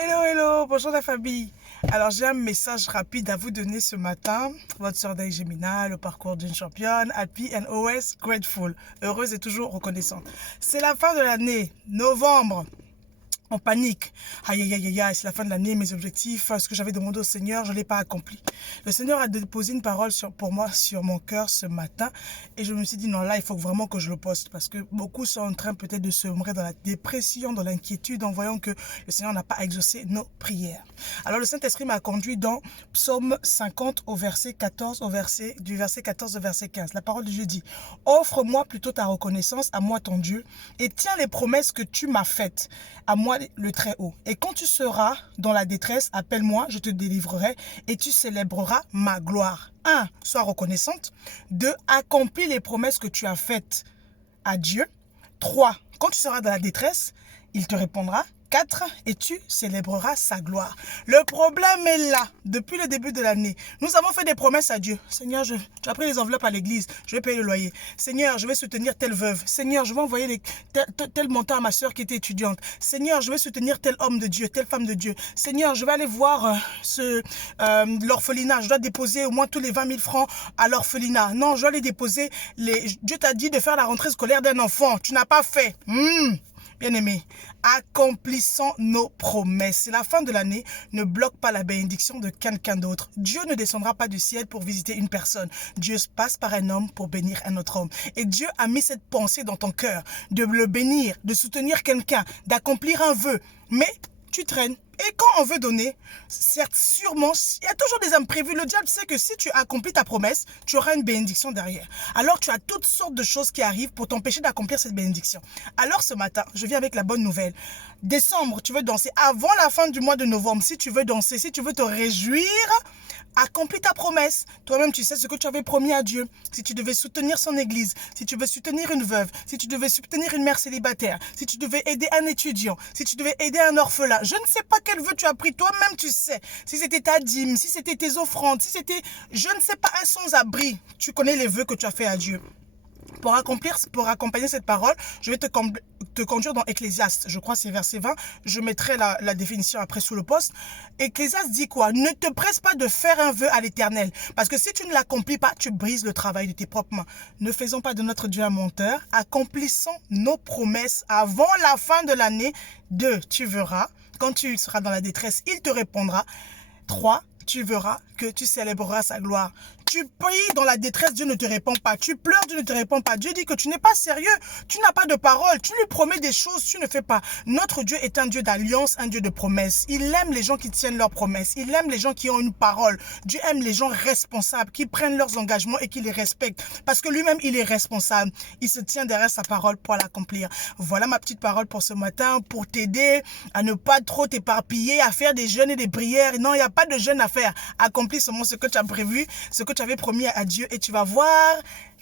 Hello, hello, bonjour la famille. Alors j'ai un message rapide à vous donner ce matin. Votre sœur Gemina, le parcours d'une championne, happy and always grateful, heureuse et toujours reconnaissante. C'est la fin de l'année, novembre. On panique. Aïe, aïe, aïe, aïe, c'est la fin de l'année, mes objectifs, ce que j'avais demandé au Seigneur, je ne l'ai pas accompli. Le Seigneur a déposé une parole pour moi, sur mon cœur ce matin. Et je me suis dit, non, là, il faut vraiment que je le poste. Parce que beaucoup sont en train peut-être de se sombrer dans la dépression, dans l'inquiétude, en voyant que le Seigneur n'a pas exaucé nos prières. Alors, le Saint-Esprit m'a conduit dans Psaume 50 au verset 14, du verset 14 au verset 15. La parole de Dieu dit, offre-moi plutôt ta reconnaissance, à moi ton Dieu, et tiens les promesses que tu m'as faites, à moi le Très-Haut. Et quand tu seras dans la détresse, appelle-moi, je te délivrerai et tu célébreras ma gloire. 1. Sois reconnaissante. 2. Accomplis les promesses que tu as faites à Dieu. 3. Quand tu seras dans la détresse, il te répondra. 4. Et tu célébreras sa gloire. Le problème est là, depuis le début de l'année. Nous avons fait des promesses à Dieu. Seigneur, tu as pris les enveloppes à l'église, je vais payer le loyer. Seigneur, je vais soutenir telle veuve. Seigneur, je vais envoyer tel montant à ma soeur qui était étudiante. Seigneur, je vais soutenir tel homme de Dieu, telle femme de Dieu. Seigneur, je vais aller voir l'orphelinat. Je dois déposer au moins tous les 20 000 francs à l'orphelinat. Non, je dois aller déposer. Dieu t'a dit de faire la rentrée scolaire d'un enfant. Tu n'as pas fait. Bien-aimés, accomplissons nos promesses. C'est la fin de l'année. Ne bloque pas la bénédiction de quelqu'un d'autre. Dieu ne descendra pas du ciel pour visiter une personne. Dieu passe par un homme pour bénir un autre homme. Et Dieu a mis cette pensée dans ton cœur de le bénir, de soutenir quelqu'un, d'accomplir un vœu. Mais tu traînes. Et quand on veut donner, certes, sûrement, il y a toujours des imprévus. Le diable sait que si tu accomplis ta promesse, tu auras une bénédiction derrière. Alors, tu as toutes sortes de choses qui arrivent pour t'empêcher d'accomplir cette bénédiction. Alors, ce matin, je viens avec la bonne nouvelle. Décembre, tu veux danser. Avant la fin du mois de novembre, si tu veux danser, si tu veux te réjouir, accomplis ta promesse. Toi-même, tu sais ce que tu avais promis à Dieu. Si tu devais soutenir son église, si tu veux soutenir une veuve, si tu devais soutenir une mère célibataire, si tu devais aider un étudiant, si tu devais aider un orphelin, je ne sais pas quel vœu tu as pris. Toi-même, tu sais. Si c'était ta dîme, si c'était tes offrandes, si c'était, je ne sais pas, un sans-abri. Tu connais les vœux que tu as fait à Dieu. Pour accompagner cette parole, je vais te conduire dans Ecclésiaste. Je crois que c'est verset 20. Je mettrai la définition après sous le post. Ecclésiaste dit quoi? Ne te presse pas de faire un vœu à l'Éternel. Parce que si tu ne l'accomplis pas, tu brises le travail de tes propres mains. Ne faisons pas de notre Dieu un menteur. Accomplissons nos promesses avant la fin de l'année. 2. Tu verras. Quand tu seras dans la détresse, il te répondra. 3. Tu verras que tu célébreras sa gloire. Tu pries dans la détresse, Dieu ne te répond pas. Tu pleures, Dieu ne te répond pas. Dieu dit que tu n'es pas sérieux. Tu n'as pas de parole. Tu lui promets des choses, tu ne fais pas. Notre Dieu est un Dieu d'alliance, un Dieu de promesses. Il aime les gens qui tiennent leurs promesses. Il aime les gens qui ont une parole. Dieu aime les gens responsables, qui prennent leurs engagements et qui les respectent. Parce que lui-même, il est responsable. Il se tient derrière sa parole pour l'accomplir. Voilà ma petite parole pour ce matin, pour t'aider à ne pas trop t'éparpiller, à faire des jeûnes et des prières. Non, il n'y a pas de jeûne à faire. Accomplis seulement ce que tu as prévu, ce que tu avais promis à Dieu et tu vas voir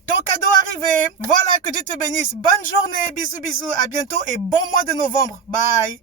ton cadeau arriver. Voilà, que Dieu te bénisse. Bonne journée, bisous, bisous, à bientôt et bon mois de novembre. Bye.